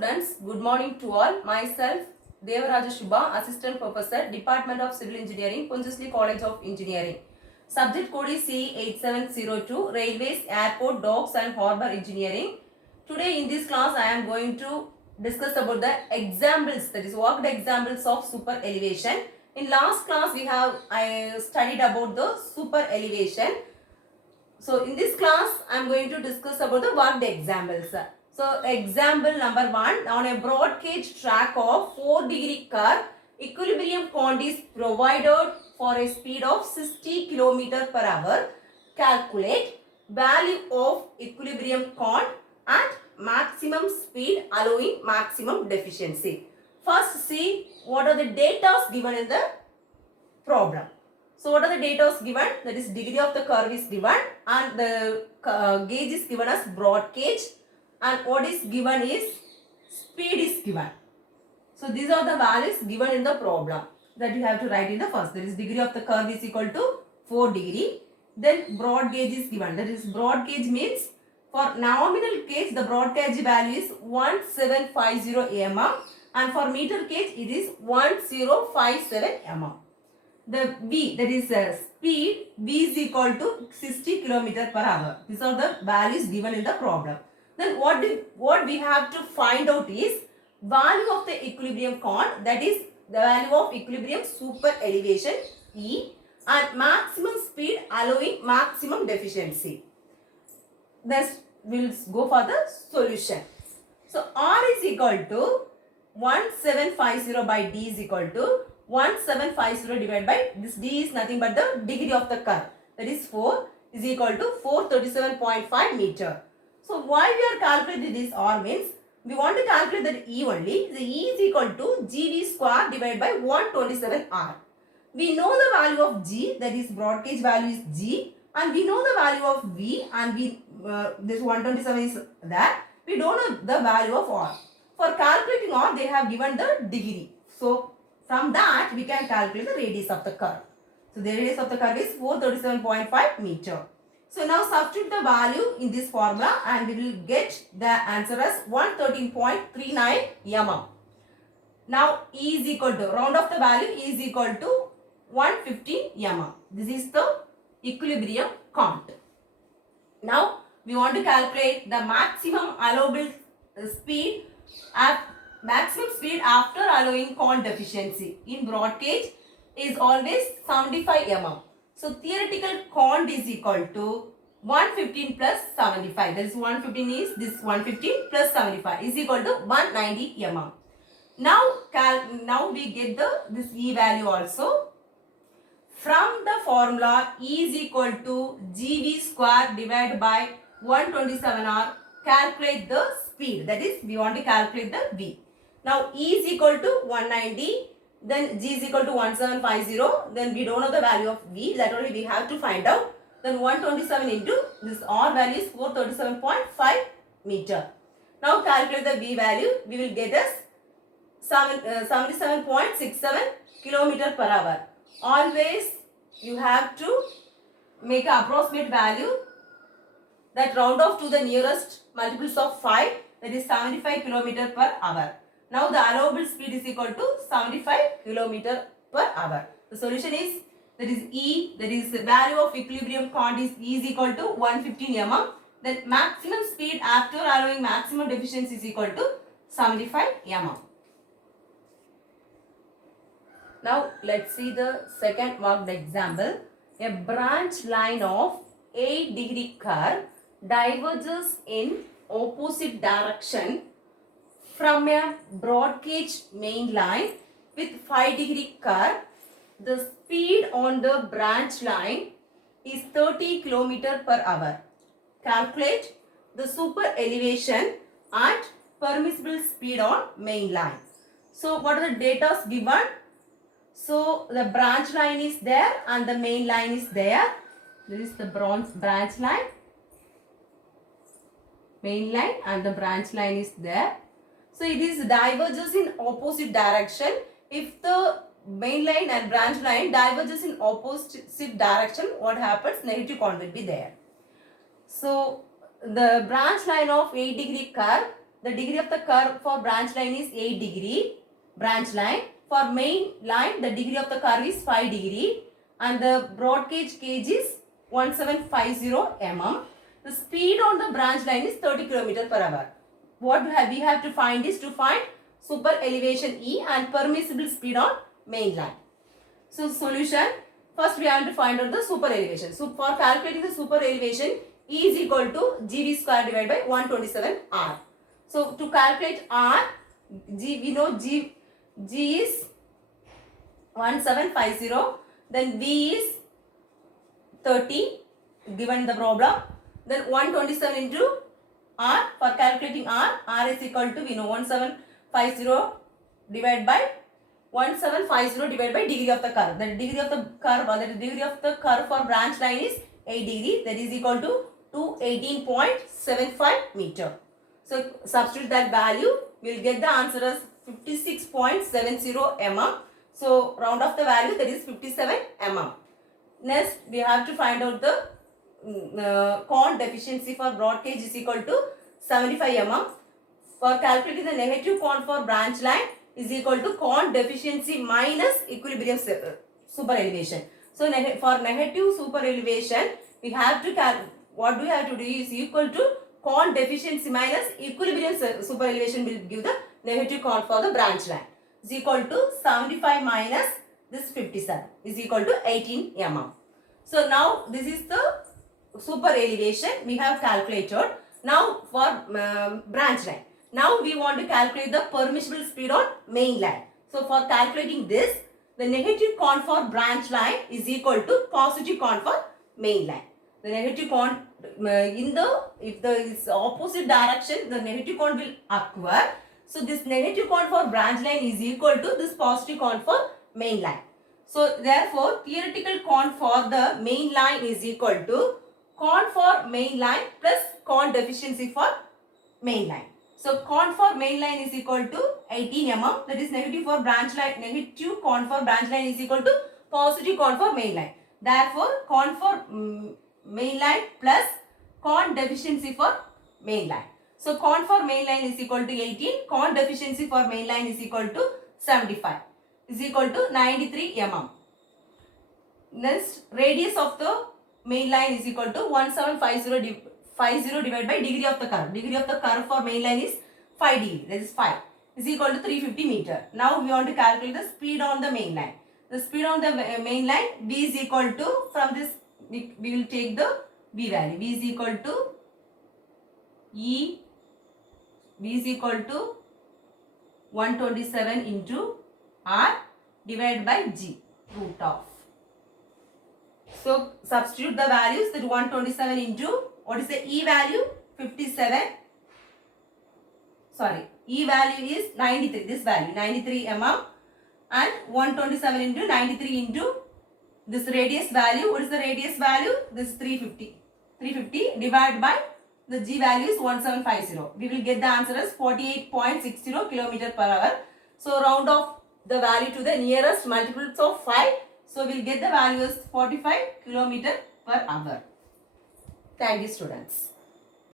students, good morning to all. Myself, Devaraja Shubha, Assistant Professor, Department of Civil Engineering, Pondicherry College of Engineering. Subject code is C8702, Railways, Airport, Docks and Harbour Engineering. Today in this class, I am going to discuss about the examples, that is worked examples of super elevation. In last class, I studied about the super elevation. So in this class, I am going to discuss about the worked examples. So example number 1, on a broad gauge track of 4-degree curve, equilibrium point is provided for a speed of 60 km per hour. Calculate value of equilibrium point at maximum speed allowing maximum deficiency. First see what are the data given in the problem. So what are the data given? That is degree of the curve is given and the gauge is given as broad gauge, and what is given is speed is given. So these are the values given in the problem that you have to write in the first. That is degree of the curve is equal to 4 degree. Then broad gauge is given. That is broad gauge means for nominal gauge the broad gauge value is 1750 mm and for meter gauge it is 1057 mm. The V, that is speed, V is equal to 60 km per hour. These are the values given in the problem. Then what we have to find out is value of the equilibrium con, that is the value of equilibrium super elevation E, and maximum speed allowing maximum deficiency. Thus we will go for the solution. So R is equal to 1750 by D is equal to 1750 divided by this D is nothing but the degree of the curve, that is 4 is equal to 437.5 meter. So why we are calculating this R means we want to calculate that E only. The E is equal to GV square divided by 127 R. We know the value of G, that is broad gauge value is G, and we know the value of V, and we this 127 is that. We don't know the value of R. For calculating R, they have given the degree. So from that we can calculate the radius of the curve. So the radius of the curve is 437.5 meter. So now substitute the value in this formula and we will get the answer as 113.39 mm. Now E is equal to, round off the value, E is equal to 115 mm. This is the equilibrium count. Now we want to calculate the maximum allowable speed at maximum speed after allowing con deficiency. In broad gauge is always 75 mm. So theoretical con is equal to 115 plus 75. That is 115 is this 115 plus 75 is equal to 190 mm. Now we get this E value also. From the formula E is equal to GV square divided by 127 R, calculate the speed. That is we want to calculate the V. Now E is equal to 190, then G is equal to 1750, then we don't know the value of V, that only we have to find out. Then 127 into this R value is 437.5 meter. Now calculate the V value, we will get as 77.67 kilometer per hour. Always you have to make an approximate value that round off to the nearest multiples of 5, that is 75 km per hour. Now the allowable speed is equal to 75 km per hour. The solution is, that is E, that is the value of equilibrium point is E is equal to 115 mm. Then maximum speed after allowing maximum deficiency is equal to 75 mm. Now let's see the second worked example. A branch line of 8-degree curve diverges in opposite direction from a broad gauge main line with 5-degree curve. The speed on the branch line is 30 km per hour. Calculate the super elevation at permissible speed on main line. So what are the data given? So the branch line is there and the main line is there. This is the branch line, main line, and the branch line is there. So it is diverges in opposite direction. If the main line and branch line diverges in opposite direction, what happens? Negative con will be there. So the branch line of 8-degree curve the degree of the curve for branch line is 8 degree. Branch line. For main line, the degree of the curve is 5 degree. And the broad gauge is 1750 mm. The speed on the branch line is 30 km per hour. What we have to find is to find super elevation E and permissible speed on main line. So solution, first we have to find out the super elevation. So for calculating the super elevation, E is equal to GV square divided by 127 R. So to calculate R, we know G is 1750, then V is 30 given the problem, then 127 into R. For calculating R is equal to, we know 1750 divided by 1750 divided by degree of the curve. The degree of the curve, or the degree of the curve for branch line is 8 degree. That is equal to 218.75 meter. So substitute that value, we will get the answer as 56.70 mm. So round off the value, that is 57 mm. Next, we have to find out the cone deficiency for broad gauge is equal to 75 mm. For calculating the negative cone for branch line is equal to cone deficiency minus equilibrium super elevation. So for negative super elevation, we have to what we have to do is equal to cone deficiency minus equilibrium super elevation will give the negative cone for the branch line. Is equal to 75 minus this 57 is equal to 18 mm. So now this is the super elevation we have calculated. Now for branch line. Now we want to calculate the permissible speed on main line. So for calculating this, the negative cone for branch line is equal to positive cone for main line. The negative cone if the is opposite direction, the negative cone will occur. So this negative cone for branch line is equal to this positive cone for main line. So therefore theoretical cone for the main line is equal to cone for main line plus cone deficiency for main line. So cone for main line is equal to 18 mm. That is negative for branch line. Negative cone for branch line is equal to positive cone for main line. Therefore cone for main line plus cone deficiency for main line. So cone for main line is equal to 18. Cone deficiency for main line is equal to 75. Is equal to 93 mm. Next, radius of the main line is equal to 1750 divided by degree of the curve. Degree of the curve for main line is 5 degree. That is 5. Is equal to 350 meter. Now we want to calculate the speed on the main line. The speed on the main line, V is equal to, from this we will take the V value. V is equal to V is equal to 127 into R divided by G root of. So substitute the values, that 127 into, what is the E value? 57. Sorry, E value is 93, this value 93 mm, and 127 into 93 into this radius value. What is the radius value? This 350. 350 divided by the G value is 1750. We will get the answer as 48.60 km per hour. So round off the value to the nearest multiples of 5. So we will get the value as 45 km per hour. Thank you, students.